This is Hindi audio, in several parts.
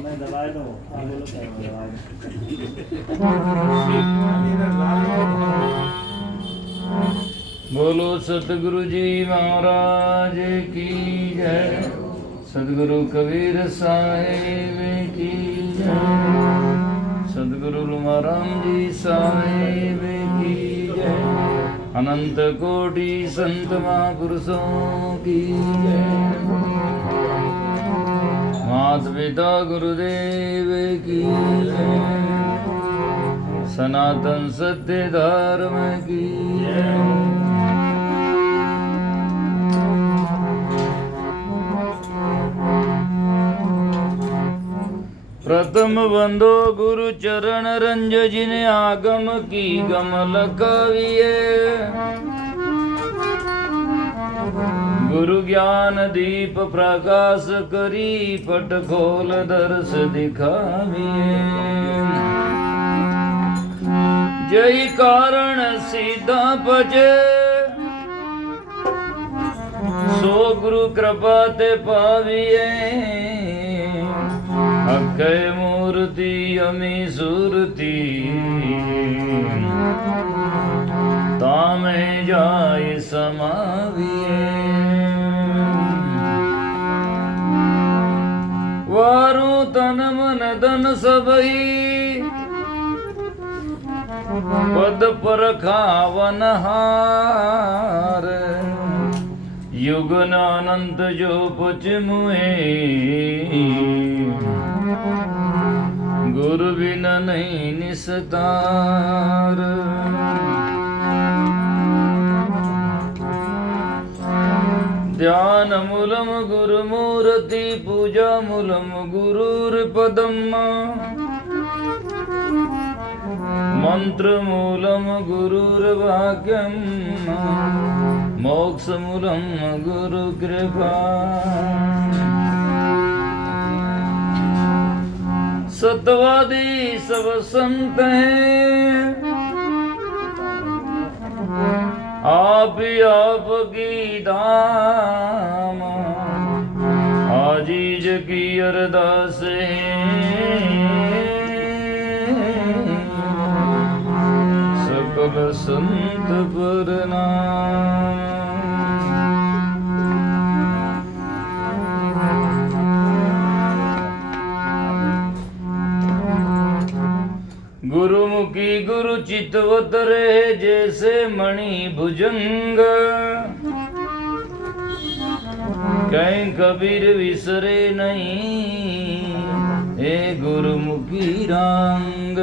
मैं दबाए दो, आप बोलो क्या दबाए दो। बोलो सतगुरु जी महाराज की जय। सतगुरु कबीर साहेब की जय। सतगुरु लुमाराम जी साहेब की जय। अनंत कोटि संत महापुरुषों की जय। माता पिता गुरुदेव की जय। सनातन सत्य धर्म की जय। प्रथम बंदो गुरु चरण रंज जिन आगम की गमल कविए। गुरु ज्ञान दीप प्रकाश करी पट खोल दर्श दिखाविए। जय कारण सीधा बजे सो गुरु कृपा ते पाविए। अक्षय मूर्ति अमी सुरती तामे जाय समाविए। वारू तन मन धन सबई पद पर खावन हार। युगन अनंत जो पुछ मुए गुरु बिन नहीं निस्तार। ध्यान मूलम गुरु मूर्ति पूजा मूलम गुरुर पदम। मंत्र मूलम गुरुर वाक्यम मोक्ष मूलम गुरु कृपा। सतवादी सब संत हैं आप ही आपकी दाम। आजीज की अरदास सकल संत प्रणाम। गुरुमुखी गुरु चितवत रहे जैसे मणि भुजंग। कहीं कबीर विसरे नहीं हे गुरुमुखी रंग।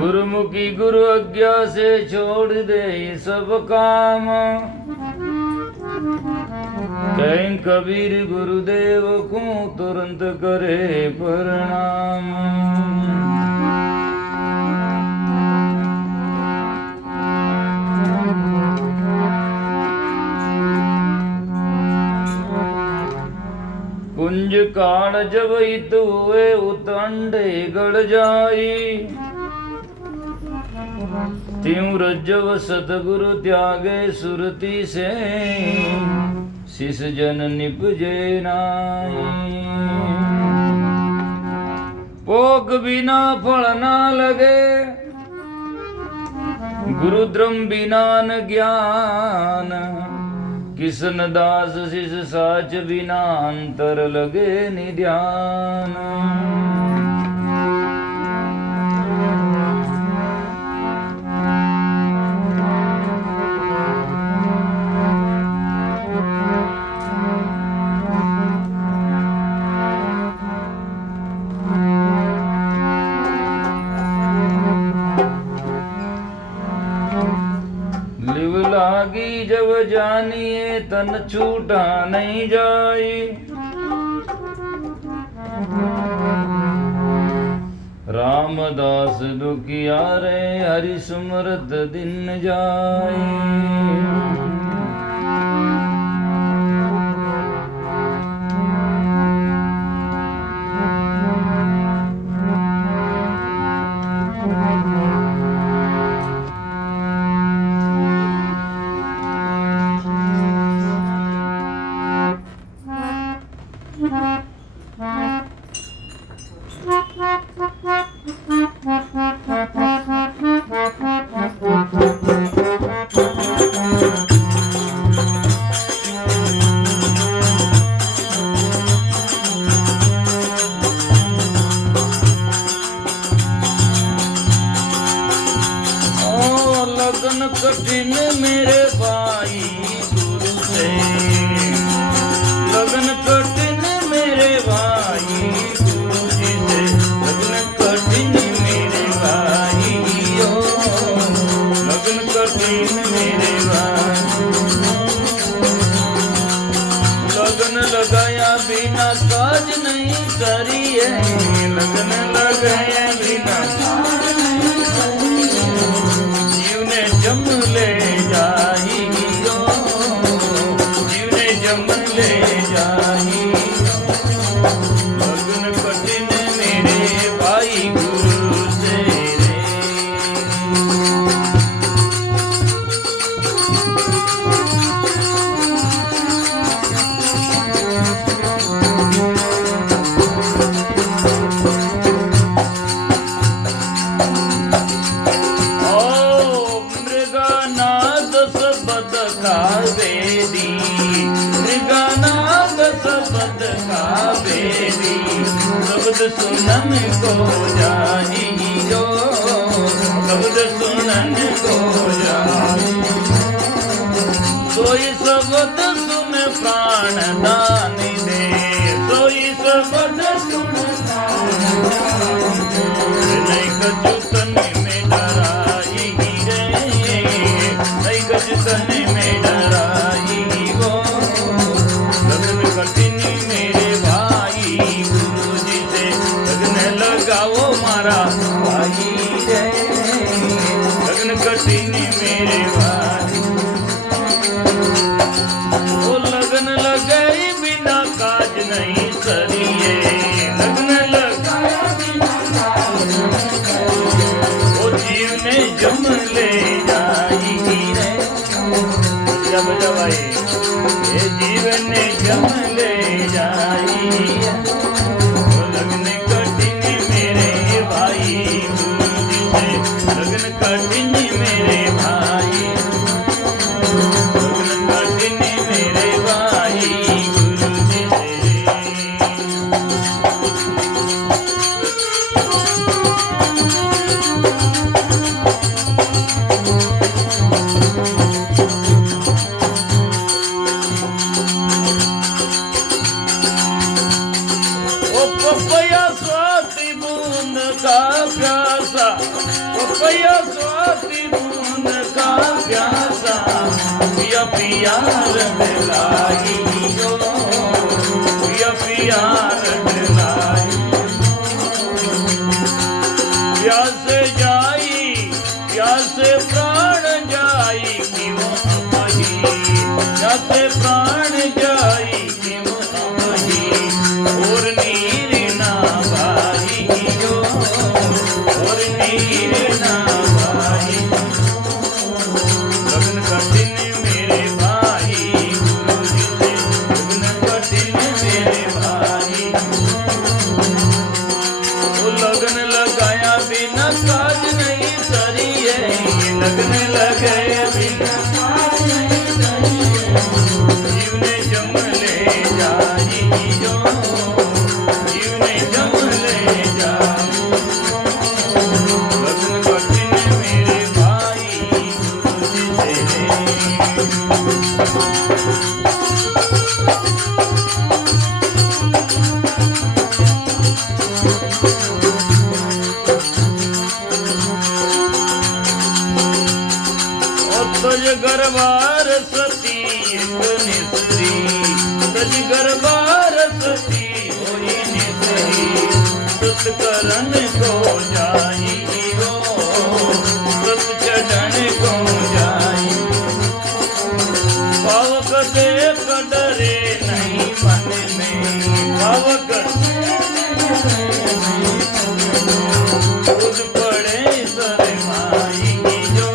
गुरुमुखी गुरु आज्ञा से छोड़ दे सब काम। कहीं कबीर गुरुदेव को तुरंत करे प्रणाम। कुंज काल जब हित हुए उतंडे गढ़ जाई। त्यों रज्जव सतगुरु त्यागे सुरति से शिष जन निपजे नाई। पोक बिना फल ना लगे गुरुद्रम बिना न ज्ञान। किसन दास शिष साच बिना अंतर लगे निध्यान। लागी जब जानिए तन छूटा नहीं जाई। रामदास दुखियारे हरि सुमरत दिन जाई। सरिये लगन लगे बिना जीवने जम ले जाई गो जीवने जम ले जाई लगन कठिन मेरे भाई गुरु से रे वेदी मृगानाद शब्द का वेदी शब्द सुनन को जाई जो शब्द सुनन को जाई सोई शब्द सुन प्राण दान दे सोई शब्द सुन नहीं कचुतन में डराई रे नहीं कचुतन में डराई वो लगन कठिन मेरे भाई गुरु जी से लगन लगाओ मारा भाई रे लगन कठिन मेरे भाई वो लगन लगे बिना काज नहीं सरिये लगन लगाया बिना काज वो जीव ने जम ले जाई रे जब भाई ये जीवन ने जम ले जाई लगन कठिन मेरे भाई गुरु जी से लगन कठिन मेरे भाई लगन कठिन मेरे भाई गुरु जी से पपया स्वाति बूंद का प्यासा पपया स्वाति बूंद का प्यासा पिया पिया रट लाई जो पिया पिया रट लाई प्यास जाई प्यास प्राण जाई क्यों अमही प्यास प्राण जाई क्यों अमही और नीर ना भाई जो और नीर ना भाई लगन कठिन मेरे भाई गुरु जी से लगन कठिन मेरे भाई वो लगन लगाया बिना काज नहीं सरिये लगन लगाया बिना काज नहीं सरिये जीवने जम ले जाई जो जीवने जम ले जाई लगन कठिन मेरे भाई गुरु जी से तज गरबार सती एक निसरी तज गरबार सती होई निसरी सत करन को जाई हो सत चढ़न को जाई पावक देख डरे नहीं मन में पावक खुद पड़े सर माई जो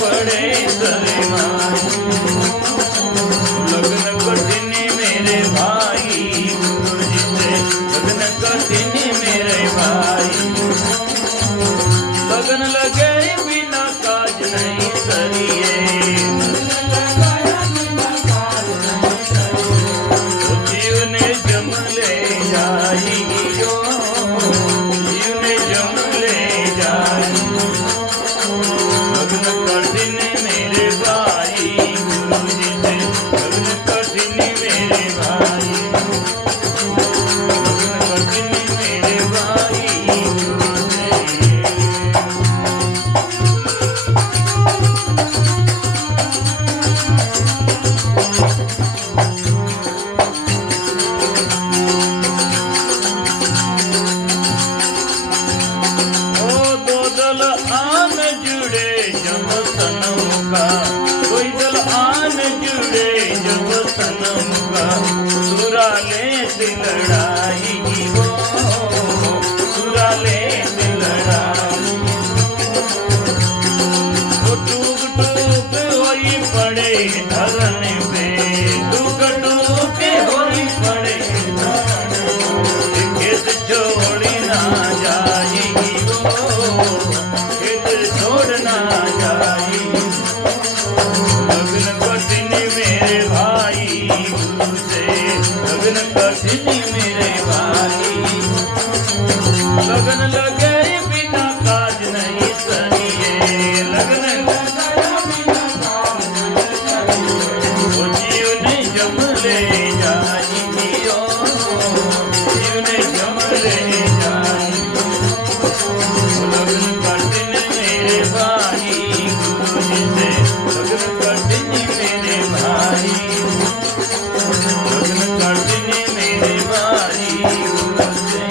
पड़े सरे माई लगन कठिन मेरे भाई गुरु जी से लगन कठिन मेरे भाई लगन लगे बिना काज नहीं सरिये लगन लगाया बिना काज पड़े धरने पे दुख टूके होली पड़े खेत छोड़ी ना जाई खेत छोड़ ना जाई लगन कठिन मेरे भाई गुरु से लगन कठिन मेरे भाई लगन लगे बिना काज नहीं सनिए लगन ले जाई जीव ने जम ले जाई लगन कठिन मेरे भाई गुरु जी से लगन कठिन मेरे भाई लगन कठिन मेरे भाई गुरु से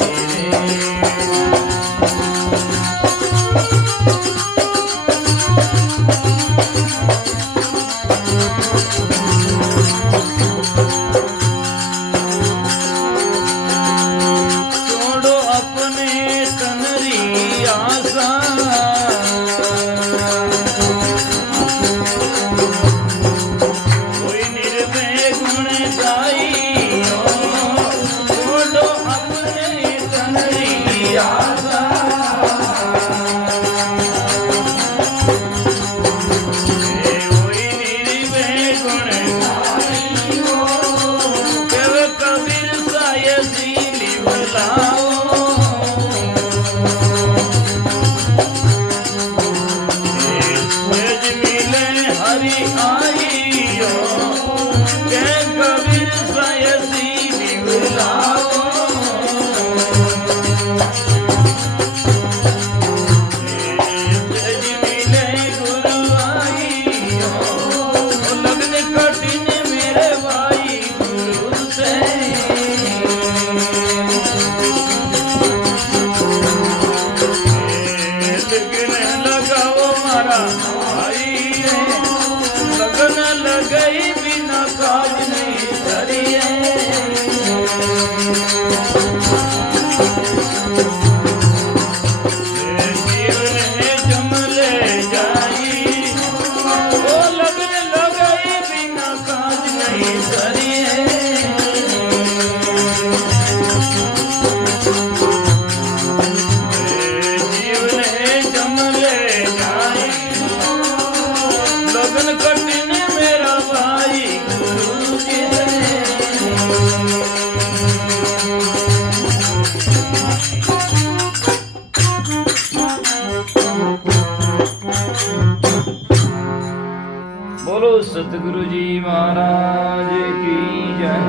सतगुरु जी महाराज की जय।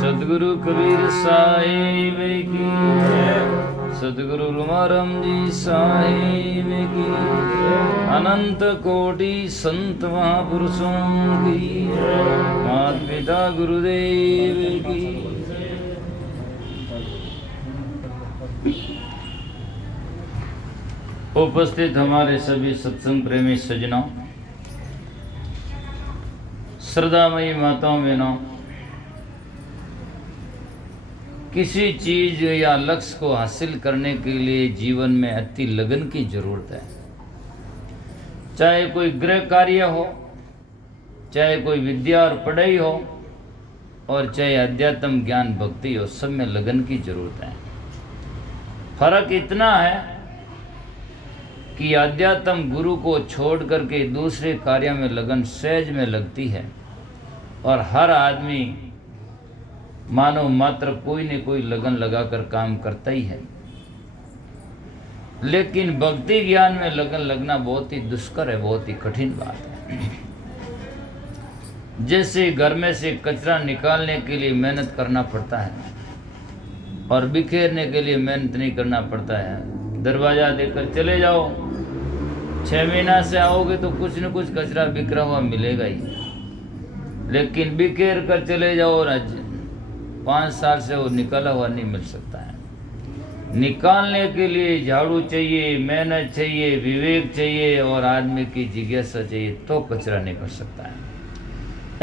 सतगुरु कबीर साहिब की जय। सतगुरु रुमारम जी साहिब की अनंत कोटि संत महापुरुषों की माता पिता गुरुदेव की। उपस्थित हमारे सभी सत्संग प्रेमी सज्जनों, श्रद्धामयी माताओं बहनों, किसी चीज या लक्ष्य को हासिल करने के लिए जीवन में अति लगन की जरूरत है। चाहे कोई गृह कार्य हो, चाहे कोई विद्या और पढ़ाई हो, और चाहे अध्यात्म ज्ञान भक्ति हो, सब में लगन की जरूरत है। फर्क इतना है कि अध्यात्म गुरु को छोड़ करके दूसरे कार्य में लगन सहज में लगती है, और हर आदमी मानव मात्र कोई न कोई लगन लगाकर काम करता ही है। लेकिन भक्ति ज्ञान में लगन लगना बहुत ही दुष्कर है, बहुत ही कठिन बात है। जैसे घर में से कचरा निकालने के लिए मेहनत करना पड़ता है और बिखेरने के लिए मेहनत नहीं करना पड़ता है। दरवाजा देकर चले जाओ, 6 महीना से आओगे तो कुछ न कुछ कचरा बिखरा हुआ मिलेगा ही। लेकिन बिखेर कर चले जाओ और 5 साल से वो निकला हुआ नहीं मिल सकता है। निकालने के लिए झाड़ू चाहिए, मेहनत चाहिए, विवेक चाहिए और आदमी की जिज्ञासा चाहिए, तो कचरा निकल सकता है।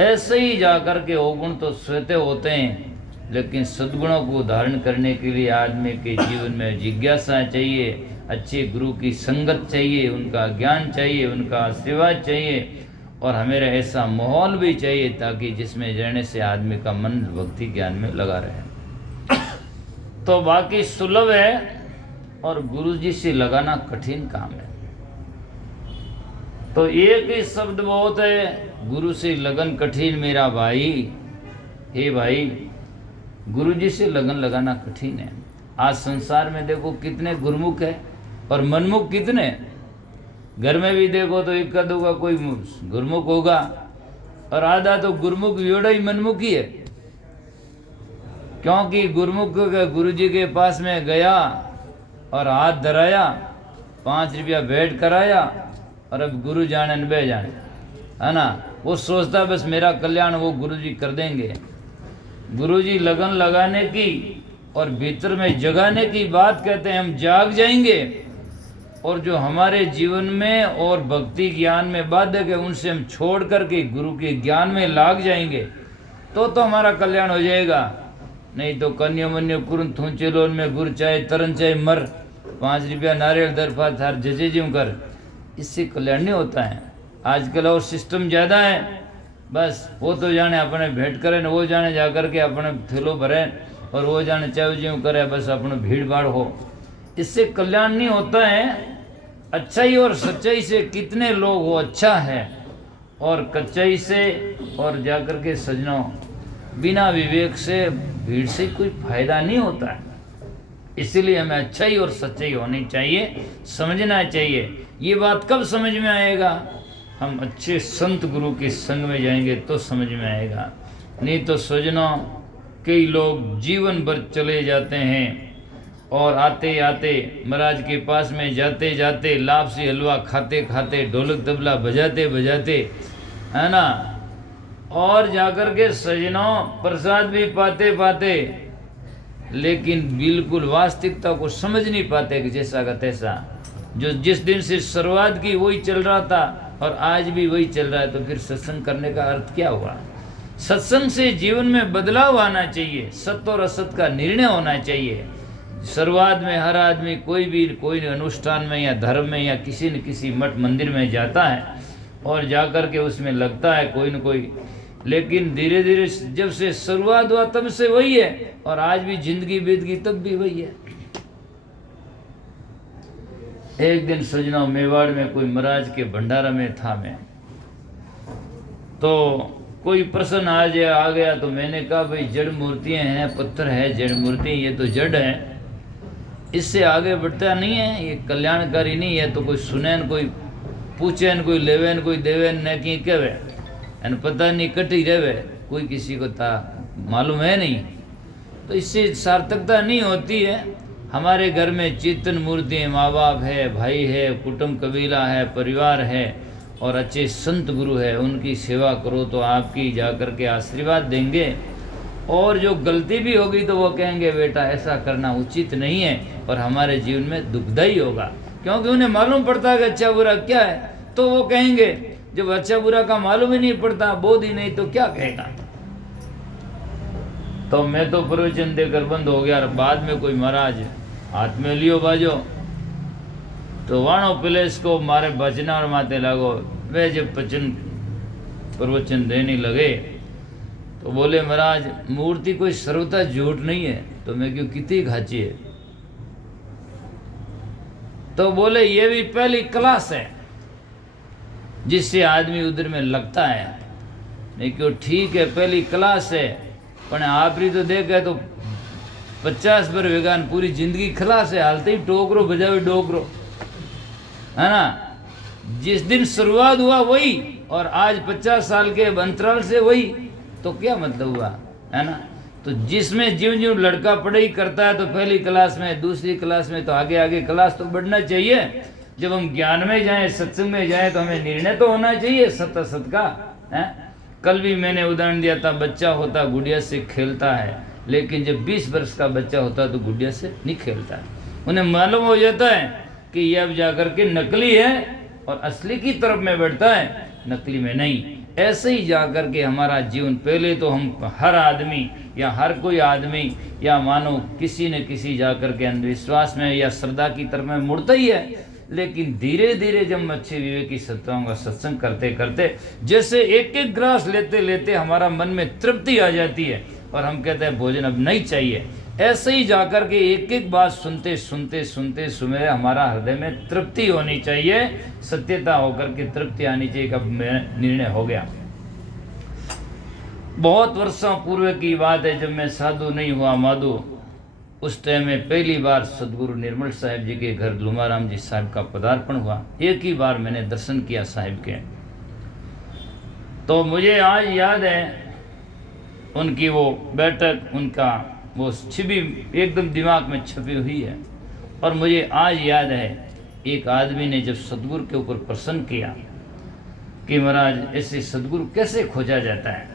ऐसे ही जाकर के अवगुण तो स्वतः होते हैं, लेकिन सद्गुणों को धारण करने के लिए आदमी के जीवन में जिज्ञासा चाहिए, अच्छे गुरु की संगत चाहिए, उनका ज्ञान चाहिए, उनका आशीर्वाद चाहिए, और हमें ऐसा माहौल भी चाहिए ताकि जिसमें रहने से आदमी का मन भक्ति ज्ञान में लगा रहे। तो बाकी सुलभ है और गुरु जी से लगाना कठिन काम है। तो एक ही शब्द बहुत है, गुरु से लगन कठिन मेरा भाई। हे भाई, गुरु जी से लगन लगाना कठिन है। आज संसार में देखो कितने गुरुमुख है और मनमुख कितने। घर में भी देखो तो इक्का दुक्का कोई गुरुमुख होगा और आधा तो गुरुमुख योड़ा ही मनमुख ही है। क्योंकि गुरुमुख गुरु जी के पास में गया और हाथ धराया, 5 रुपया भेंट कराया और अब गुरु जाने न बह जाने, है ना। वो सोचता बस मेरा कल्याण वो गुरु जी कर देंगे। गुरु जी लगन लगाने की और भीतर में जगाने की बात कहते हैं। हम जाग जाएंगे और जो हमारे जीवन में और भक्ति ज्ञान में बाधक है उनसे हम छोड़ करके गुरु के ज्ञान में लाग जाएंगे तो हमारा कल्याण हो जाएगा। नहीं तो कन्या मन्य कुरन थूचे लोन में गुरु चाहे तरन चाहे मर, 5 रुपया नारियल दरफा थार जजे ज्यों कर, इससे कल्याण नहीं होता है। आजकल और सिस्टम ज़्यादा है, बस वो तो जाने अपने भेंट करे न वो जाने जा करके अपने थैलो भरे और वो जाने चाहे ज्यों करे, बस अपने भीड़ भाड़ हो। इससे कल्याण नहीं होता है। अच्छाई और सच्चाई से कितने लोग हो अच्छा है और कच्चाई से और जाकर के सजनों बिना विवेक से भीड़ से कोई फायदा नहीं होता है। इसीलिए हमें अच्छाई और सच्चाई होनी चाहिए, समझना चाहिए। ये बात कब समझ में आएगा? हम अच्छे संत गुरु के संग में जाएंगे तो समझ में आएगा। नहीं तो सजनों कई लोग जीवन भर चले जाते हैं और आते आते महाराज के पास में जाते जाते लापसी हलवा खाते खाते ढोलक तबला बजाते बजाते, है ना, और जाकर के सजनों प्रसाद भी पाते पाते लेकिन बिल्कुल वास्तविकता को समझ नहीं पाते कि जैसा का तैसा। जो जिस दिन से शुरुआत की वही चल रहा था और आज भी वही चल रहा है, तो फिर सत्संग करने का अर्थ क्या हुआ? सत्संग से जीवन में बदलाव आना चाहिए, सत्य और असत का निर्णय होना चाहिए। शुरुआत में हर आदमी कोई अनुष्ठान में या धर्म में या किसी न किसी मठ मंदिर में जाता है और जाकर के उसमें लगता है कोई न कोई, लेकिन धीरे धीरे जब से शुरुआत हुआ तब से वही है और आज भी जिंदगी बीत गई तब भी वही है। एक दिन सजनों मेवाड़ में कोई महाराज के भंडारा में था मैं, तो कोई प्रश्न आ गया तो मैंने कहा भाई जड़ मूर्तियाँ हैं, पत्थर है, जड़ मूर्ति, ये तो जड़ है, इससे आगे बढ़ता नहीं है, ये कल्याणकारी नहीं है। तो कोई सुने न कोई पूछे न कोई लेवे न कोई देवे न कि कहवे एन पता नहीं कटी रहे, कोई किसी को था मालूम है नहीं, तो इससे सार्थकता नहीं होती है। हमारे घर में चेतन मूर्ति है, माँ बाप है, भाई है, कुटुंब कबीला है, परिवार है और अच्छे संत गुरु है, उनकी सेवा करो तो आपकी जाकर के आशीर्वाद देंगे। और जो गलती भी होगी तो वो कहेंगे बेटा ऐसा करना उचित नहीं है और हमारे जीवन में दुखदाई होगा, क्योंकि उन्हें मालूम पड़ता है कि अच्छा बुरा क्या है। तो वो कहेंगे जब अच्छा बुरा का मालूम ही नहीं पड़ता, बोध ही नहीं, तो क्या कहेगा। तो मैं तो प्रवचन देकर बंद हो गया। बाद में कोई महाराज हाथ में लियो बाजो तो वाणो प्लेस को मारे बचना और माते लागो। वे जब प्रवचन देने लगे तो बोले महाराज मूर्ति कोई सर्वथा झूठ नहीं है। तो मैं क्यों कितनी घाची है? तो बोले ये भी पहली क्लास है जिससे आदमी उधर में लगता है। नहीं क्यों ठीक है पहली क्लास है, पर आपरी तो देखे तो 50 बार वेगान पूरी जिंदगी खलास है, हालते ही टोकरो बजावे डोकरो, है ना। जिस दिन शुरुआत हुआ वही और आज 50 साल के अंतराल से वही, तो क्या मतलब हुआ, है ना। तो जिसमें ज्यों ज्यों लड़का पढ़ाई करता है तो पहली क्लास में, दूसरी क्लास में, तो आगे आगे क्लास तो बढ़ना चाहिए। जब हम ज्ञान में जाएं, सत्संग में जाएं, तो हमें निर्णय तो होना चाहिए सत्य सत का, है। कल भी मैंने उदाहरण दिया था, बच्चा होता गुड़िया से खेलता है, लेकिन जब 20 वर्ष का बच्चा होता तो गुड़िया से नहीं खेलता है। उन्हें मालूम हो जाता है कि ये अब जाकर के नकली है और असली की तरफ में बढ़ता है, नकली में नहीं। ऐसे ही जाकर के हमारा जीवन, पहले तो हम हर आदमी या हर कोई आदमी या मानो किसी न किसी जाकर के अंधविश्वास में या श्रद्धा की तरफ में मुड़ता ही है, लेकिन धीरे धीरे जब अच्छे विवेकी सत्ताओं का सत्संग करते करते जैसे एक एक ग्रास लेते लेते हमारा मन में तृप्ति आ जाती है और हम कहते हैं भोजन अब नहीं चाहिए, ऐसे ही जाकर के एक एक बात सुनते सुनते सुनते सुबह हमारा हृदय में तृप्ति होनी चाहिए, सत्यता होकर के तृप्ति आनी चाहिए। कब निर्णय हो गया। बहुत वर्षों पूर्व की बात है, जब मैं साधु नहीं हुआ माधु, उस टाइम में पहली बार सदगुरु निर्मल साहिब जी के घर लुमाराम जी साहब का पदार्पण हुआ। एक ही बार मैंने दर्शन किया साहिब के, तो मुझे आज याद है उनकी वो बैठक, उनका वो छवि एकदम दिमाग में छपी हुई है। और मुझे आज याद है एक आदमी ने जब सदगुरु के ऊपर प्रश्न किया कि महाराज ऐसे सदगुरु कैसे खोजा जाता है,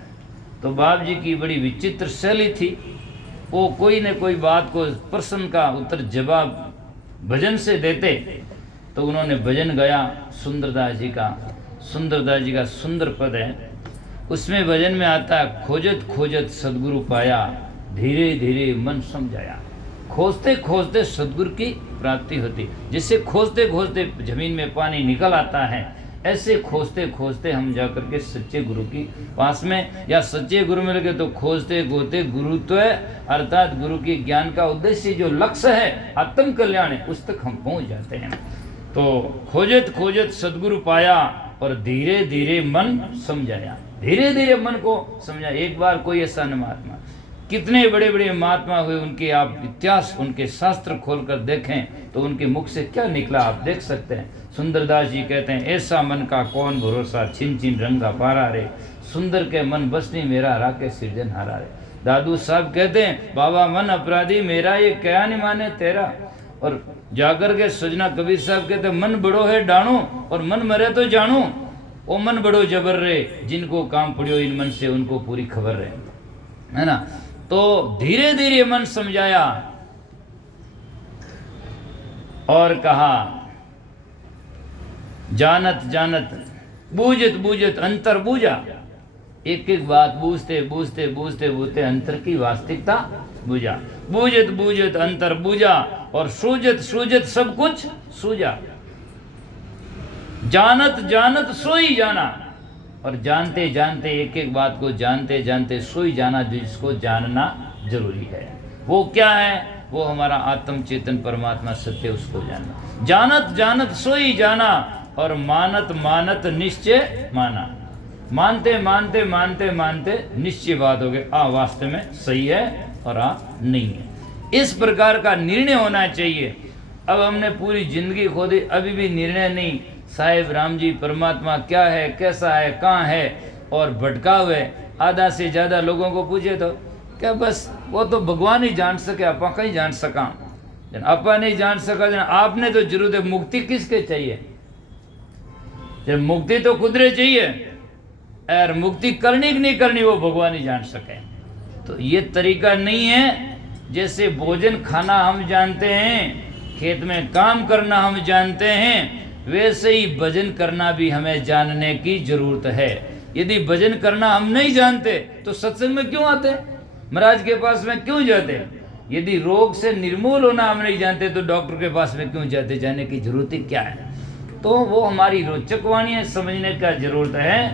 तो बाप जी की बड़ी विचित्र शैली थी। वो कोई न कोई बात को प्रश्न का उत्तर जवाब भजन से देते, तो उन्होंने भजन गाया सुंदरदास जी का। सुंदरदास जी का सुंदर पद है, उसमें भजन में आता है, खोजत खोजत सदगुरु पाया, धीरे धीरे मन समझाया। खोजते खोजते सदगुरु की प्राप्ति होती। जिससे खोजते खोजते जमीन में पानी निकल आता है, ऐसे खोजते खोजते हम जाकर के सच्चे गुरु की पास में, या सच्चे गुरु में लगे तो खोजते खोजते गुरुत्व अर्थात गुरु के ज्ञान का उद्देश्य जो लक्ष्य है आत्म कल्याण है, उस तक हम पहुंच जाते हैं। तो खोजत खोजत सदगुरु पाया और धीरे धीरे मन समझाया। धीरे धीरे मन को समझा। एक बार कोई ऐसा न महात्मा, कितने बड़े बड़े महात्मा हुए, उनके आप इतिहास उनके शास्त्र खोलकर देखें तो उनके मुख से क्या निकला आप देख सकते हैं। सुंदरदास जी कहते हैं, ऐसा मन का कौन भरोसा, छिन छिन रंगा पारा रे, सुंदर के मन बसनी मेरा राके सृजन हारा रे। दादू साहब कहते हैं, बाबा मन अपराधी मेरा, ये क्या नहीं माने तेरा। और जाकर के सजना कबीर साहब कहते हैं, मन बड़ो है डाणो और मन मरे तो जानो, ओ मन बड़ो जबर रे, जिनको काम पड़ियो इन मन से उनको पूरी खबर रहे, है ना। तो धीरे धीरे मन समझाया और कहा, जानत जानत बूझत बूझत अंतर बूझा। एक एक बात बूझते बूझते बूझते बूझते अंतर की वास्तविकता बूझा। बूझत बूझत अंतर बूझा और सूझत सूझत सब कुछ सूझा। जानत जानत सोई जाना, और जानते जानते एक एक बात को जानते जानते सोई जाना, जिसको जानना जरूरी है। वो क्या है? वो हमारा आत्म चेतन परमात्मा सत्य, उसको जानना। जानत जानत सोई जाना और मानत मानत निश्चय माना। मानते मानते मानते मानते निश्चय बात हो गई, वास्तव में सही है और नहीं है। इस प्रकार का निर्णय होना चाहिए। अब हमने पूरी जिंदगी खो दी, अभी भी निर्णय नहीं। साहिब राम जी परमात्मा क्या है, कैसा है, कहाँ है, और भटका हुए। आधा से ज़्यादा लोगों को पूछे तो क्या बस वो तो भगवान ही जान सके, आपा कहीं जान सका, आपा नहीं जान सका। आपने तो जरूरत है, मुक्ति किसके चाहिए? जब मुक्ति तो खुदरे चाहिए, और मुक्ति करनी कि नहीं करनी वो भगवान ही जान सके। तो ये तरीका नहीं है। जैसे भोजन खाना हम जानते हैं, खेत में काम करना हम जानते हैं, वैसे ही भजन करना भी हमें जानने की जरूरत है। यदि भजन करना हम नहीं जानते तो सत्संग में क्यों आते, महाराज के पास में क्यों जाते? यदि रोग से निर्मूल होना हम नहीं जानते तो डॉक्टर के पास में क्यों जाते? जाने की जरूरत ही क्या है? तो वो हमारी रोचक वाणियाँ समझने का जरूरत है,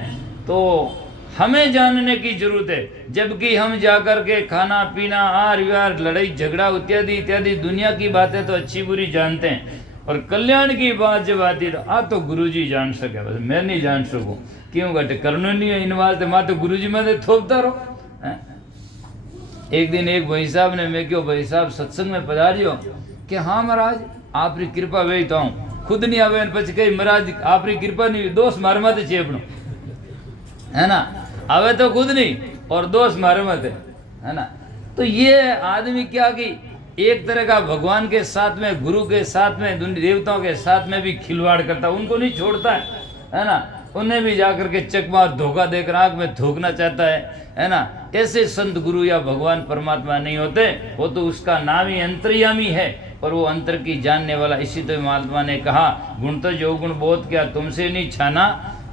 तो हमें जानने की जरूरत है। जबकि हम जाकर के खाना पीना, आर विहार, लड़ाई झगड़ा इत्यादि इत्यादि दुनिया की बातें तो अच्छी बुरी जानते हैं, और कल्याण की बात जब आती है तो गुरुजी जान सके, बस मैं नहीं जान सकूँ। क्यों घटे करनो नहीं है इन वास्ते, माँ तो गुरुजी में थोपता रहो। एक दिन एक भाई साहब ने, मैं क्यों भाई साहब सत्संग में पधारियो कि हाँ महाराज आपकी कृपा वेता हूँ, खुद नहीं आवे पीछे कही महाराज आपकी कृपा नहीं, दोस्त मारे माते चेपणो, है ना। आवे तो खुद नहीं और दोस्त मारे माते, है ना। तो ये आदमी क्या कि एक तरह का भगवान के साथ में, गुरु के साथ में, देवताओं के साथ में भी खिलवाड़ करता, उनको नहीं छोड़ता है ना। उन्हें भी जाकर के चकमा धोखा देकर आंख में थूकना चाहता है ना। ऐसे संत गुरु या भगवान परमात्मा नहीं होते, वो तो उसका नाम ही अंतर्यामी है, और वो अंतर की जानने वाला। इसी तो महात्मा ने कहा, गुण तो जो गुण बहुत क्या तुमसे नहीं छाना,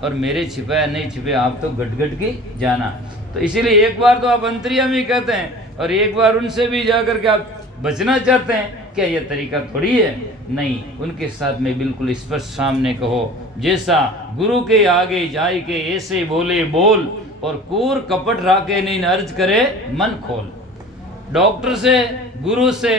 और मेरे छिपाया नहीं छिपे आप तो गट गट की जाना। तो इसीलिए एक बार तो आप अंतर्यामी कहते हैं, और एक बार उनसे भी जाकर के आप बचना चाहते हैं, क्या ये तरीका थोड़ी है? नहीं, उनके साथ में बिल्कुल स्पष्ट सामने कहो, जैसा गुरु के आगे जाय के ऐसे बोले बोल, और कूर कपट राके नहीं अर्ज करे मन खोल। डॉक्टर से, गुरु से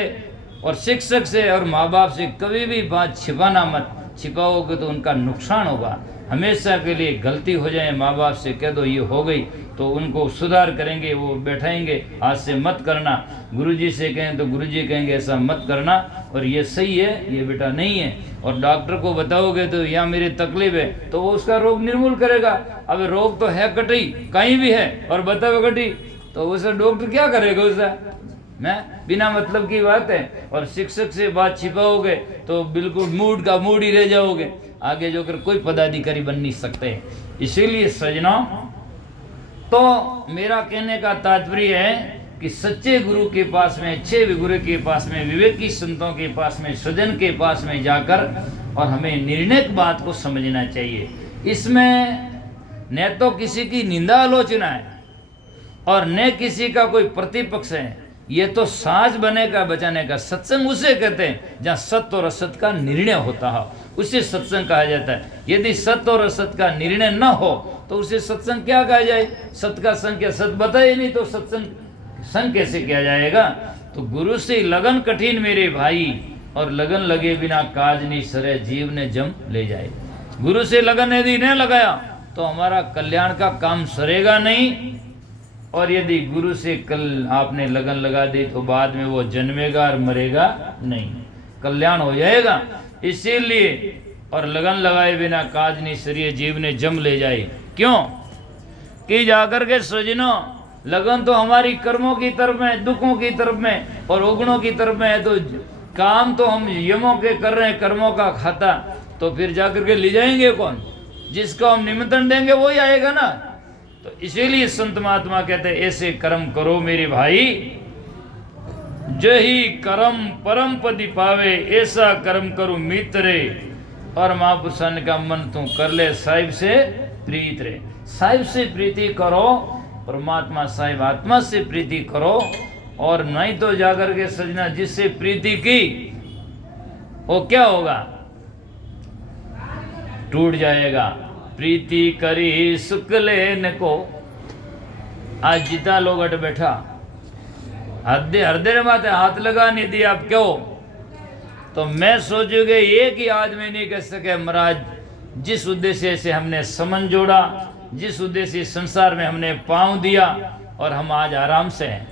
और शिक्षक से और माँ बाप से कभी भी बात छिपाना मत। छिपाओगे तो उनका नुकसान होगा। हमेशा के लिए गलती हो जाए माँ बाप से कह दो ये हो गई, तो उनको सुधार करेंगे, वो बैठाएंगे, आज से मत करना। गुरुजी से कहें तो गुरुजी कहेंगे ऐसा मत करना, और ये सही है, ये बेटा नहीं है। और डॉक्टर को बताओगे तो यहाँ मेरी तकलीफ है, तो वो उसका रोग निर्मूल करेगा। अब रोग तो है कटी, कहीं भी है, और बताओ कटी, तो उसे डॉक्टर क्या करेगा उसका? मैं बिना मतलब की बात है। और शिक्षक से बात छिपाओगे तो बिल्कुल मूड का मूड ही रह जाओगे, आगे जाकर कोई पदाधिकारी बन नहीं सकते। इसीलिए सज्जनों, तो मेरा कहने का तात्पर्य है कि सच्चे गुरु के पास में, अच्छे गुरु के पास में, विवेकी संतों के पास में, सज्जन के पास में जाकर और हमें निर्णय बात को समझना चाहिए। इसमें न तो किसी की निंदा आलोचना है और न किसी का कोई प्रतिपक्ष है। ये तो साज बने का बचाने का सत्संग उसे कहते हैं जहाँ सत्य और असत का निर्णय होता है, उसे सत्संग कहा जाता है। यदि सत्य और असत का निर्णय न हो तो उसे सत्संग क्या कहा जाए? सत्य का संग, सत्य बताए नहीं तो सत्संग संग कैसे किया जाएगा? तो गुरु से लगन कठिन मेरे भाई, और लगन लगे बिना काज नहीं सरे, जीव ने जम ले जाए। गुरु से लगन यदि नहीं लगाया तो हमारा कल्याण का काम सरेगा नहीं, और यदि गुरु से कल आपने लगन लगा दी तो बाद में वो जन्मेगा और मरेगा नहीं, कल्याण हो जाएगा। इसीलिए और लगन लगाए बिना काज नहीं सरिये, जीव ने जम ले जाए। क्यों कि जाकर के सज्जनों, लगन तो हमारी कर्मों की तरफ में, दुखों की तरफ में और उगुणों की तरफ में है। तो काम तो हम यमों के कर रहे हैं, कर्मों का खाता, तो फिर जाकर के ले जाएंगे कौन? जिसको हम निमंत्रण देंगे वही आएगा ना। तो इसीलिए संत महात्मा कहते हैं ऐसे कर्म करो मेरे भाई, जही कर्म परम पदी पावे, ऐसा कर्म करो मित्रे। और महापुरुषान का मन तू कर ले, साहिब से प्रीत रे। साहिब से प्रीति करो, परमात्मा साहिब आत्मा से प्रीति करो। और नहीं तो जाकर के सजना जिससे प्रीति की वो क्या होगा? टूट जाएगा। प्रीति करी सुख लेने को, आज जितना लोग अट बैठा, हृदय माते हाथ लगा नहीं दिया, आप क्यों? तो मैं सोचूंगे एक ही आदमी नहीं कह सके महाराज, जिस उद्देश्य से हमने समन जोड़ा, जिस उद्देश्य संसार में हमने पांव दिया और हम आज आराम से हैं,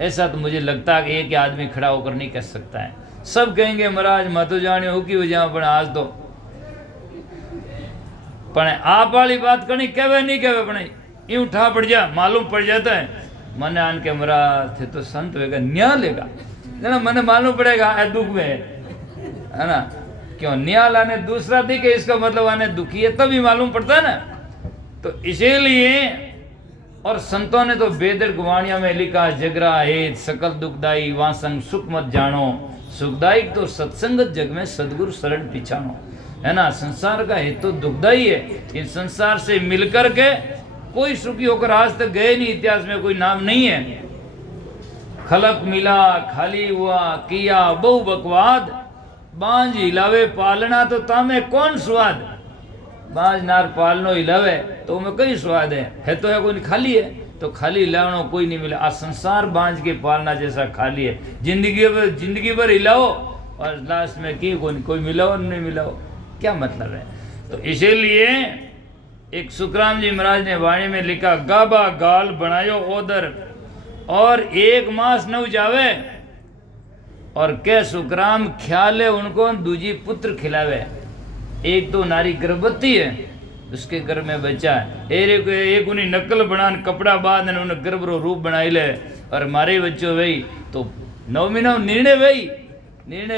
ऐसा तो मुझे लगता है कि एक ही आदमी खड़ा होकर नहीं कह सकता है। सब कहेंगे महाराज मैं तो जाने हो कि वजह पर आज तो पण आप वाली बात करनी कहवे नहीं कहवे, पण यूं उठा पड़ जा, मालूम पड़ जाता है मने आन के महाराज थे तो संत होगा, न्याय लेगा ना, मने मालूम पड़ेगा दुख में है ना। क्यों न्याय लाने दूसरा दिखे, इसका मतलब आने दुखी है तभी मालूम पड़ता है ना। तो इसीलिए और संतों ने तो वेदर गुवाणिया में लिखा, जगरा हेत सकल दुखदाई वासंग सुख मत जानो, सुखदाई तो सत्संगत जग में सदगुरु शरण पिछानो, है ना। संसार का हेतु तो दुखदाई है। इन संसार से मिलकर के कोई सुखी होकर आज तक गए नहीं, इतिहास में कोई नाम नहीं है। खलक मिला खाली हुआ किया बहु बकवाद, बांझ हिलावे पालना तो तामे कौन स्वाद। बांझ नार पालनो हिलावे तो उनमें कई स्वाद है तो है कोई खाली है, तो खाली हिलावनो कोई नहीं मिला। आज संसार बांझ के पालना जैसा खाली है, जिंदगी भर हिलाओ और लास्ट में की कोई मिलाओ नहीं मिलाओ, क्या मतलब है। तो इसीलिए एक सुखराम जी महाराज ने वाणी में लिखा, गाबा गाल बनायो ओदर और एक मास न जावे, और के सुखराम ख्याल है उनको दूजी पुत्र खिलावे। एक तो नारी गर्भवती है, उसके घर में बच्चा है, एक उन्हें नकल बनान कपड़ा बांध उन्हें गर्भ रो रूप बनाई ले, और मारे बच्चों वही तो 9 महीना निर्णय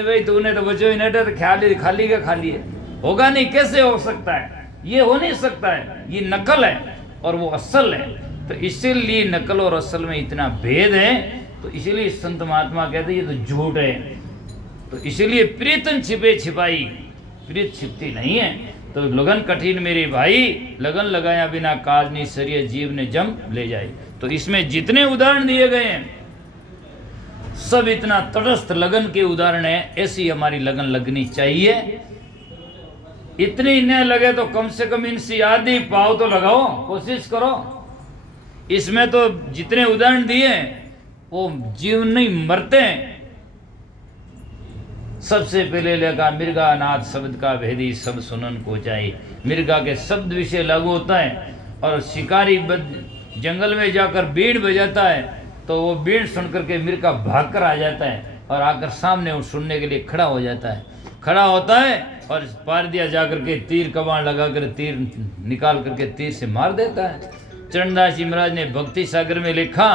वही तो उन्हें तो बच्चों ही नटर खाली का खाली है, होगा नहीं, कैसे हो सकता है, ये हो नहीं सकता है, ये नकल है और वो असल है। तो इसीलिए नकल और असल में इतना भेद है, तो इसीलिए संत महात्मा कहते हैं ये तो झूठ है। तो इसीलिए प्रीतन छिपे छिपाई, प्रीत छिपती नहीं है। तो लगन कठिन मेरे भाई, लगन लगाया बिना काज नहीं सरिये, जीव ने जम ले जाए। तो इसमें जितने उदाहरण दिए गए हैं सब इतना तटस्थ लगन के उदाहरण है। ऐसी हमारी लगन लगनी चाहिए। इतनी न लगे तो कम से कम इनसी आदि पाव तो लगाओ, कोशिश करो। इसमें तो जितने उदाहरण दिए वो जीवन नहीं मरते हैं। सबसे पहले लगा मिर्गा नाथ शब्द का भेदी सब सुनन को चाहिए। मिर्गा के शब्द विषय लागू होता है। और शिकारी जंगल में जाकर बीड़ बजाता है तो वो बीड़ सुनकर के मिर्गा भागकर आ जाता है और आकर सामने वो सुनने के लिए खड़ा हो जाता है। खड़ा होता है और पार दिया जाकर के तीर कबाड़ लगाकर तीर निकाल करके तीर से मार देता है। चरणदास जी महाराज ने भक्ति सागर में लिखा,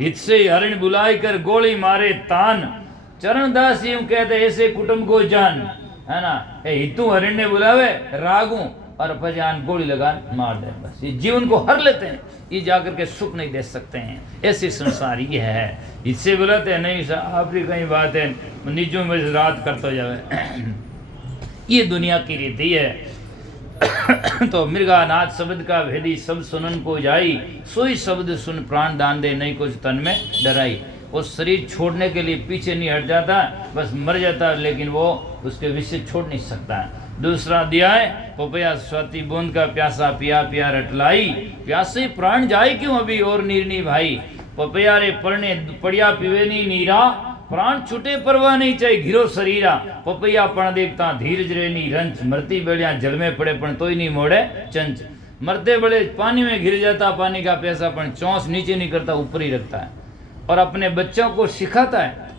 हित से हरिण बुलाई कर गोली मारे तान। चरणदास जी कहते ऐसे कुटुंब को जान, है ना, हितू हरिण ने बुलावे रागू और भजान गोली लगा मार दे। बस ये जीवन को हर लेते हैं, ये जाकर के सुख नहीं दे सकते हैं। ऐसे संसार ये है। इससे बुलाते हैं नहीं साहब आपकी कहीं बात है, निजों में रात करते जावे। ये दुनिया की रीति है। तो मृगानाथ शब्द का भेदी सब सुनन को जाई, सोई शब्द सुन प्राण दान दे नहीं कुछ तन में डराई। वो शरीर छोड़ने के लिए पीछे नहीं हट जाता, बस मर जाता, लेकिन वो उसके विषय छोड़ नहीं सकता। दूसरा दिया है पपया स्वाति बूंद का प्यासा पिया पिया रटलाई। प्यासे प्राण जाए क्यों अभी और नीरनी भाई। पपया रे पढ़ने पड़िया पीवे नी नीरा, प्राण छूटे परवाह नहीं चाहिए घिरो शरीरा। पपैया पण देखता धीरज रे नी रंच, मरती बेड़िया जल में पड़े पण तोय नहीं मोड़े चंच। मरते बड़े पानी में गिर जाता, पानी का प्यासा पण चौंस नीचे नहीं करता, ऊपर ही रखता है और अपने बच्चों को सिखाता है।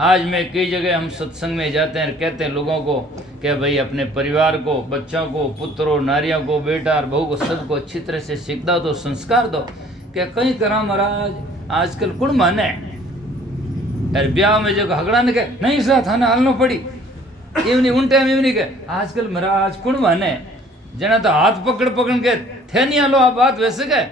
आज मैं कई जगह हम सत्संग में जाते हैं, कहते हैं लोगों को कि भाई अपने परिवार को, बच्चों को, पुत्रों, नारियों को, बेटा और बहू को सबको अच्छी तरह से सीख दो, संस्कार दो। क्या कहीं करा महाराज आजकल कुण माने अरे ब्याह में जो हगड़ा ने कहे नहीं साथ थाने हालनो पड़ी एवनी उन टाइम एवनी कहे आजकल महाराज कुण माने जना तो हाथ पकड़ पकड़ के थे नहीं हालो आप बात वैसे कहे।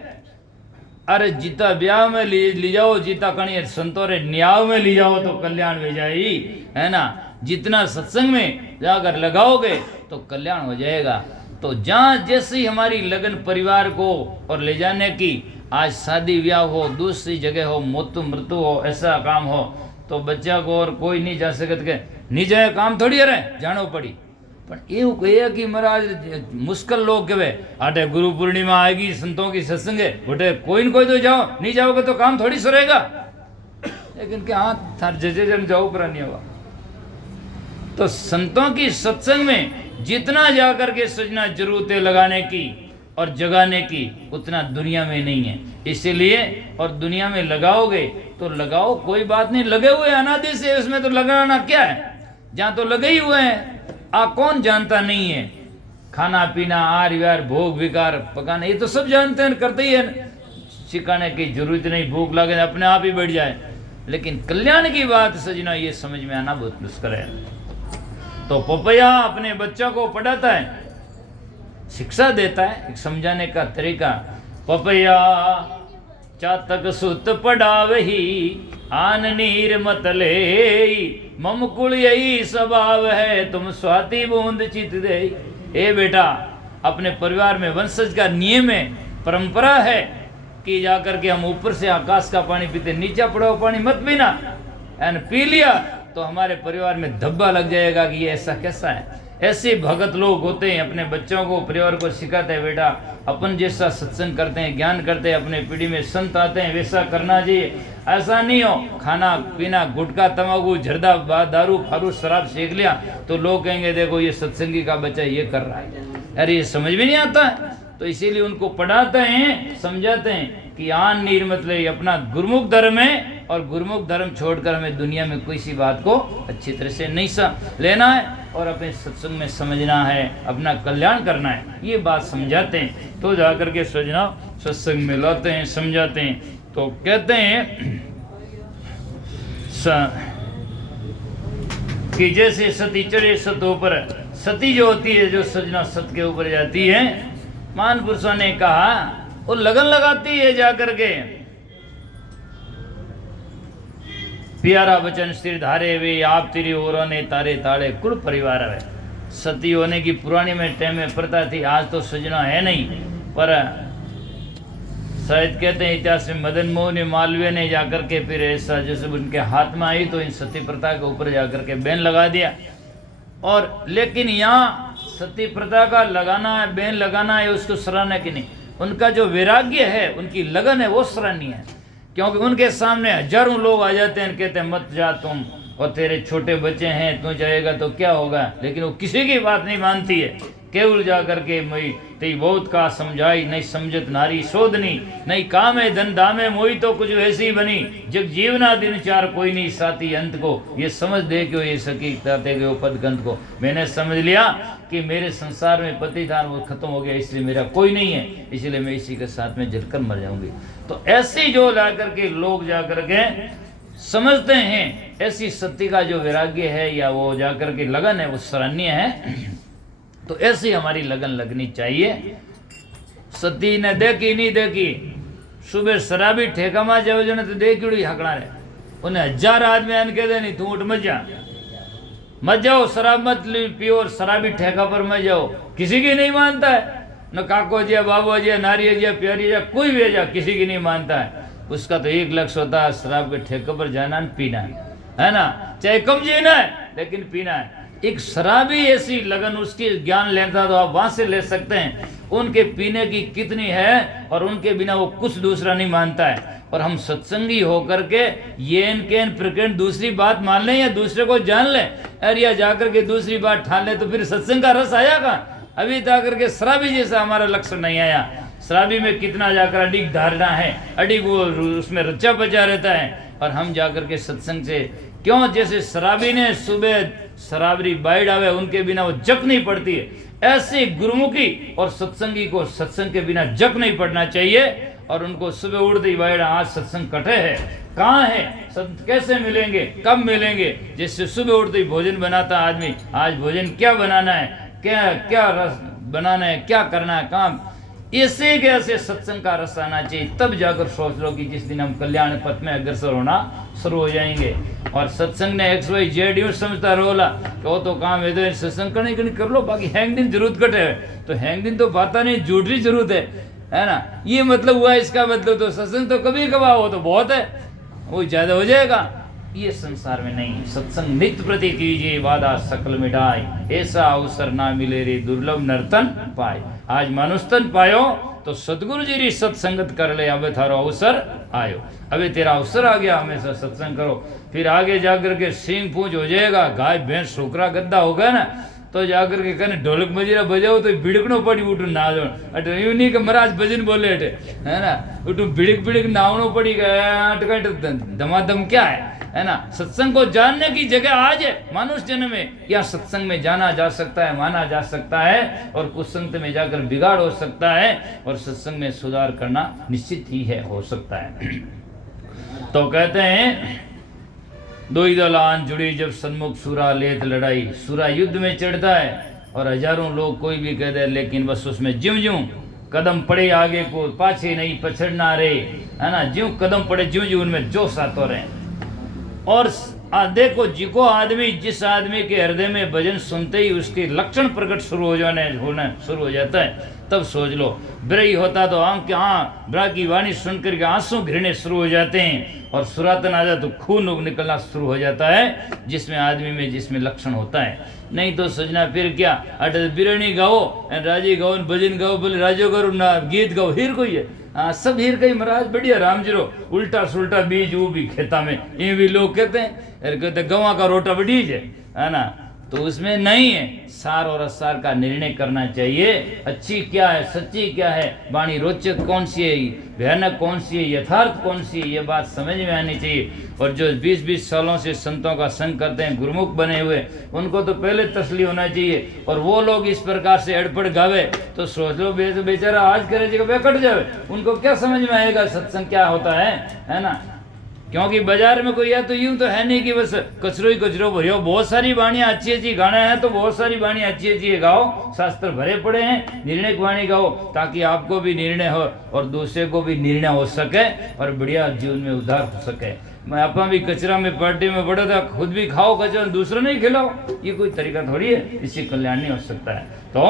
अरे जीता ब्याह में ले जाओ, जीता कणी संतों रे न्याय में ले जाओ तो कल्याण हो जाएगी, है ना। जितना सत्संग में जाकर लगाओगे तो कल्याण हो जाएगा। तो जहाँ जैसी हमारी लगन परिवार को और ले जाने की, आज शादी ब्याह हो, दूसरी जगह हो, मृत्यु हो, ऐसा काम हो तो बच्चा को और कोई नहीं जा सकत के नहीं जाए काम थोड़ी अरे जानो पड़ी। पर એવું કહે कि महाराज मुश्किल लोग कहे आटे गुरु पूर्णिमा आएगी संतों की सत्संग है बोटे कोई न कोई तो जाओ, नहीं जाओगे तो काम थोड़ी सरेगा। लेकिन क्या हाँ थार जजे जन जाओ पर नहीं होगा। तो संतों की सत्संग में जितना जाकर के सजना जरूरतें लगाने की और जगाने की उतना दुनिया में नहीं है। इसीलिए और दुनिया में लगाओगे तो लगाओ, कोई बात नहीं, लगे हुए अनादि से, उसमें तो लगाना क्या है, जहाँ तो लगे ही हुए हैं। कौन जानता नहीं है। खाना पीना आर व्यार भोग विकार पकाना ये तो सब जानते हैं, करते ही है, सिखाने की जरूरत नहीं। भूख लगे अपने आप ही बढ़ जाए। लेकिन कल्याण की बात सजना ये समझ में आना बहुत मुश्किल है। तो पपैया अपने बच्चों को पढ़ाता है, शिक्षा देता है, एक समझाने का तरीका। पपैया चातक सुत पढ़ावही आन नीर मत ले, ममकुल यही स्वभाव है तुम स्वाति बूंद चित दे। ए बेटा अपने परिवार में वंशज का नियम है, परंपरा है कि जाकर के हम ऊपर से आकाश का पानी पीते, नीचे पड़ा हुआ पानी मत पीना। एंड पी लिया तो हमारे परिवार में धब्बा लग जाएगा कि ये ऐसा कैसा है। ऐसे भगत लोग होते हैं, अपने बच्चों को परिवार को सिखाते हैं बेटा अपन जैसा सत्संग करते हैं, ज्ञान करते हैं, अपने पीढ़ी में संत आते हैं वैसा करना चाहिए। ऐसा नहीं हो खाना पीना गुटखा तंबाकू जर्दा दारू फारू शराब सीख लिया तो लोग कहेंगे देखो ये सत्संगी का बच्चा ये कर रहा है। अरे ये समझ में नहीं आता है। तो इसीलिए उनको पढ़ाते हैं, समझाते हैं कि आन नीर मतलब अपना गुरुमुख धर्म है और गुरुमुख धर्म छोड़कर हमें दुनिया में कोई सी बात को अच्छी तरह से नहीं लेना है और अपने सत्संग में समझना है, अपना कल्याण करना है। ये बात समझाते हैं तो जाकर के सजना सत्संग में लाते हैं, समझाते हैं। तो कहते हैं कि जैसे सती चढ़े सतों पर, सती जो होती है जो सजना सत के ऊपर जाती है, महान पुरुषों ने कहा वो लगन लगाती है जाकर के। प्यारा वचन सिर धारे वे आप तेरी ओरों ने तारे ताड़े कुल परिवार है। सती होने की पुरानी में टाइम में प्रथा थी, आज तो सजना है नहीं, पर शायद कहते हैं इतिहास में मदन मोहन मालवीय ने जाकर के फिर ऐसा जैसे उनके हाथ में आई तो इन सती प्रथा के ऊपर जाकर के बैन लगा दिया। और लेकिन यहाँ सती प्रथा का लगाना है, बैन लगाना है, उसको सराहना की नहीं, उनका जो वैराग्य है, उनकी लगन है, वो सराहनीय है। क्योंकि उनके सामने हजारों लोग आ जाते हैं, कहते हैं मत जा तुम, और तेरे छोटे बच्चे हैं, तू जाएगा तो क्या होगा, लेकिन वो किसी की बात नहीं मानती है। केवल जा करके मई तेई बहुत का समझाई, नहीं समझत नारी शोधनी, नहीं काम है धन धामे मोई तो कुछ वैसी बनी, जग जीवना दिन चार कोई नहीं साथी अंत को, ये समझ दे क्यों ये सकी ताते गए पद गंत को। मैंने समझ लिया कि मेरे संसार में पति था वो खत्म हो गया, इसलिए मेरा कोई नहीं है, इसलिए मैं इसी के साथ में जलकर मर जाऊंगी। तो ऐसी जो ला करके लोग जा करके समझते हैं, ऐसी सत्य का जो वैराग्य है या वो जाकर के लगन है, वो सराहनीय है। तो ऐसी हमारी लगन लगनी चाहिए। सती ने देखी नहीं देखी, सुबह शराबी ठेका में जाओ जो ने तो देखी हकड़ा रहे, उन्हें 1000 आदमी आने कह दे नहीं तू उठ मत जाओ, शराब मत पियो और शराबी ठेका पर मत जाओ, किसी की नहीं मानता है, न काको जी बाबू जी नारी जी प्यारी जी कोई भी जा, किसी की नहीं मानता है। उसका तो एक लक्ष्य होता है, शराब के ठेके पर जाना पीना है ना, चाहे कम जीना है लेकिन पीना है। एक शराबी ऐसी लगन उसकी ज्ञान लेता तो आप वहां से ले सकते हैं उनके पीने की कितनी है, और उनके बिना वो कुछ दूसरा नहीं मानता है। और हम सत्संगी होकर के येन केन प्रकरण दूसरी बात मान लें या दूसरे को जान लें, अरे या जाकर के दूसरी बात ठान ले तो फिर सत्संग का रस आया कहाँ? अभी तक करके शराबी जैसा हमारा लक्ष्य नहीं आया। शराबी में कितना जाकर अडिग धारणा है, अडिग वो उसमें रचा बचा रहता है, और हम जाकर के सत्संग से क्यों, जैसे शराबी ने सुबह शराबरी बाइड आवे उनके बिना वो जक नहीं पड़ती है, ऐसे गुरुमुखी और सत्संगी को सत्संग के बिना जक नहीं पड़ना चाहिए। और उनको सुबह उठते ही बाइड आज सत्संग कटे है, कहाँ है, संत कैसे मिलेंगे, कब मिलेंगे, जैसे सुबह उठते ही भोजन बनाता आदमी, आज भोजन क्या बनाना है, क्या क्या रस बनाना है, क्या करना है काम, ऐसे कैसे सत्संग का रस आना चाहिए। तब जाकर सोच लो कि जिस दिन हम कल्याण पथ में अग्रसर होना शुरू हो जाएंगे। और सत्संग ने XYZ यूँ समझता रोला कि वो तो काम है तो सत्संग करने के लिए कर लो, बाकी हैंग दिन जरूरत कटे है, तो हैंग दिन तो बाता नहीं झूठी जरूरत है ना, ये मतलब हुआ इसका मतलब, तो सत्संग तो कभी कभार हो तो बहुत है, वो ज्यादा हो जाएगा, ये संसार में नहीं। सत्संग नित्य प्रति कीजिए वादा सकल मिटाई, ऐसा अवसर ना मिले रे दुर्लभ नर्तन पाए। आज मनुस्तन पायो तो सतगुरु जी री सत्संगत कर ले, अब थारो अवसर आयो, अबे तेरा अवसर आ गया, हमेशा सत्संग करो। फिर आगे जाकर के सिंह पूंछ हो जाएगा, गाय भैंस छोकरा गद्दा होगा ना, तो जाकर के कहने ढोलक मजीरा बजाओ तो भिड़कनो पड़ी, उठू ना दो अटे यूं नहीं कि महाराज भजन बोले अटे है ना, उठू भिड़क भिड़क नावनो पड़ी गया, दमादम क्या है ना। सत्संग को जानने की जगह आज है मानुष जन्म में, या सत्संग में जाना जा सकता है, माना जा सकता है, और कुसंगत में जाकर बिगाड़ हो सकता है, और सत्संग में सुधार करना निश्चित ही है, हो सकता है। तो कहते हैं दो ही दल आन जुड़ी जब सन्मुख सुरा लेत लड़ाई, सुरा युद्ध में चढ़ता है और हजारों लोग कोई भी कह दे, लेकिन बस उसमें ज्यों ज्यों कदम पड़े आगे को पाछे नहीं पछड़ना रे, है ना, ज्यों कदम पड़े ज्यों ज्यों उनमें जोश आता रहे। और देखो जिको आदमी, जिस आदमी के हृदय में भजन सुनते ही उसके लक्षण प्रकट शुरू होना शुरू हो जाता है, तब सोच लो ब्रही होता तो आंख हाँ ब्रा की वाणी सुनकर के आंसू घृणे शुरू हो जाते हैं, और सुरातन आ जाए तो खून निकलना शुरू हो जाता है, जिसमें आदमी में जिसमें लक्षण होता है। नहीं तो सोचना फिर क्या, अटे बिरणी गाओ राजी गाओ भजन गाओ, बोले राजो करो ना गीत गाओ, हीर कोई है, हाँ सब हीर कहीं महाराज बढ़िया राम जीरो, उल्टा सुल्टा बीज वो भी खेता में, ये भी लोग कहते हैं, कहते गवा का रोटा बढ़ीज है ना, तो उसमें नहीं है। सार और असार का निर्णय करना चाहिए, अच्छी क्या है, सच्ची क्या है, वाणी रोचक कौन सी है, भयानक कौन सी है, यथार्थ कौन सी है, ये बात समझ में आनी चाहिए। और जो 20-20 सालों से संतों का संग करते हैं, गुरुमुख बने हुए, उनको तो पहले तसली होना चाहिए। और वो लोग इस प्रकार से अड़पड़ गावे तो सोच लो बेचारा आज करे जगह वे कट जावे, उनको क्या समझ में आएगा सत्संग क्या होता है ना। क्योंकि बाजार में कोई है तो यूं तो है नहीं कि बस कचरो ही कचरो भरियो, बहुत सारी वाणियाँ अच्छी अच्छी गाने हैं, तो बहुत सारी वाणियाँ अच्छी अच्छी गाओ, शास्त्र भरे पड़े हैं, निर्णय वाणी गाओ, ताकि आपको भी निर्णय हो और दूसरे को भी निर्णय हो सके और बढ़िया जीवन में उद्धार हो सके। मैं आपा भी कचरा में पार्टी में पड़ा था, खुद भी खाओ कचरा, दूसरा नहीं खिलाओ, ये कोई तरीका थोड़ी है, इससे कल्याण नहीं हो सकता है। तो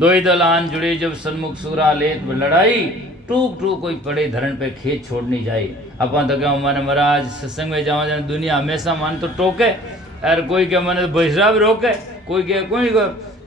दो ही दल आन जुड़े जब सन्मुख सुरा लेत लड़ाई, टूक टूक कोई पड़े धरण पे खेत छोड़नी चाहिए। अपन तो क्या माने महाराज सत्संग में जाओ जाने दुनिया हमेशा मान तो टोके, अरे कोई क्या माने बहिरा भी रोके, कोई क्या कोई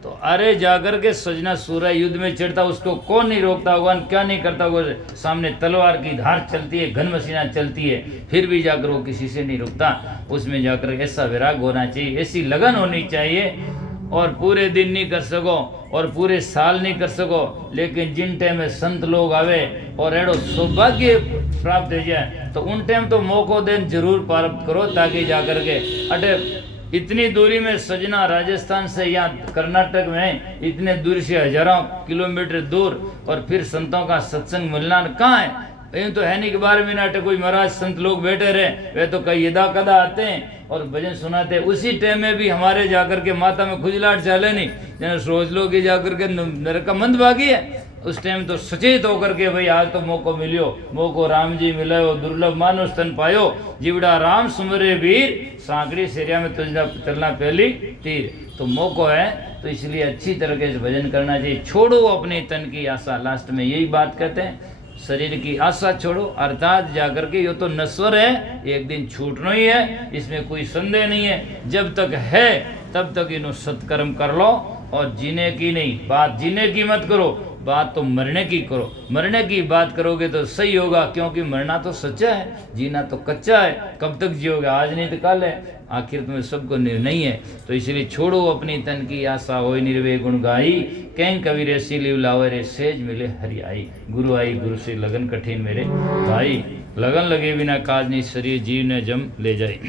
तो अरे जाकर के सजना सूर्य युद्ध में चढ़ता उसको कौन नहीं रोकता होगा, क्या नहीं करता होगा, सामने तलवार की धार चलती है, घन मशीना चलती है, फिर भी जाकर वो किसी से नहीं रुकता। उसमें जाकर ऐसा विराग होना चाहिए, ऐसी लगन होनी चाहिए। और पूरे दिन नहीं कर सको और पूरे साल नहीं कर सको, लेकिन जिन टाइम में संत लोग आवे और एड़ो सौभाग्य प्राप्त हो जाए तो उन टाइम तो मौको देन जरूर प्राप्त करो, ताकि जाकर के अटे इतनी दूरी में सजना राजस्थान से यहाँ कर्नाटक में इतने दूर से हजारों किलोमीटर दूर, और फिर संतों का सत्संग मिलना कहाँ है? यूँ तो है नहीं कि 12 मिनट कोई महाराज संत लोग बैठे रहे, वे तो कई यदा कदा आते हैं और भजन सुनाते हैं। उसी टाइम में भी हमारे जाकर के माता में खुजलाहट चले नहीं, जैसे सोच लो कि जाकर के नरक का मंद भागी है। उस टाइम तो सचेत होकर के भाई आज तो मौको मिलियो, मौको राम जी मिलो, दुर्लभ मानो स्तन पायो, जीवड़ा राम सुमरे वीर, सांकड़ी सेरिया में तुझना चलना पहली तीर। तो मौको है, तो इसलिए अच्छी तरीके से भजन करना चाहिए। छोड़ो अपने तन की आशा, लास्ट में यही बात कहते हैं, शरीर की आशा छोड़ो, अर्थात जाकर के ये तो नश्वर है, एक दिन छूटना ही है, इसमें कोई संदेह नहीं है। जब तक है तब तक इन्हों सत्कर्म कर लो, और जीने की नहीं बात, जीने की मत करो, बात तो मरने की करो। मरने की बात करोगे तो सही होगा, क्योंकि मरना तो सच्चा है, जीना तो कच्चा है। कब तक जियोगे? आज नहीं तो कल है, आखिर तुम्हें सबको नहीं है। तो इसलिए छोड़ो अपनी तन की आशा, होय निर्वे गुण गाई, कहीं कबीर ऐसी लिव लावे रे, सेज मिले हरियाई। गुरु आई गुरु से लगन कठिन मेरे भाई, लगन लगे बिना काज नहीं, शरीर जीव ने जम ले जाए।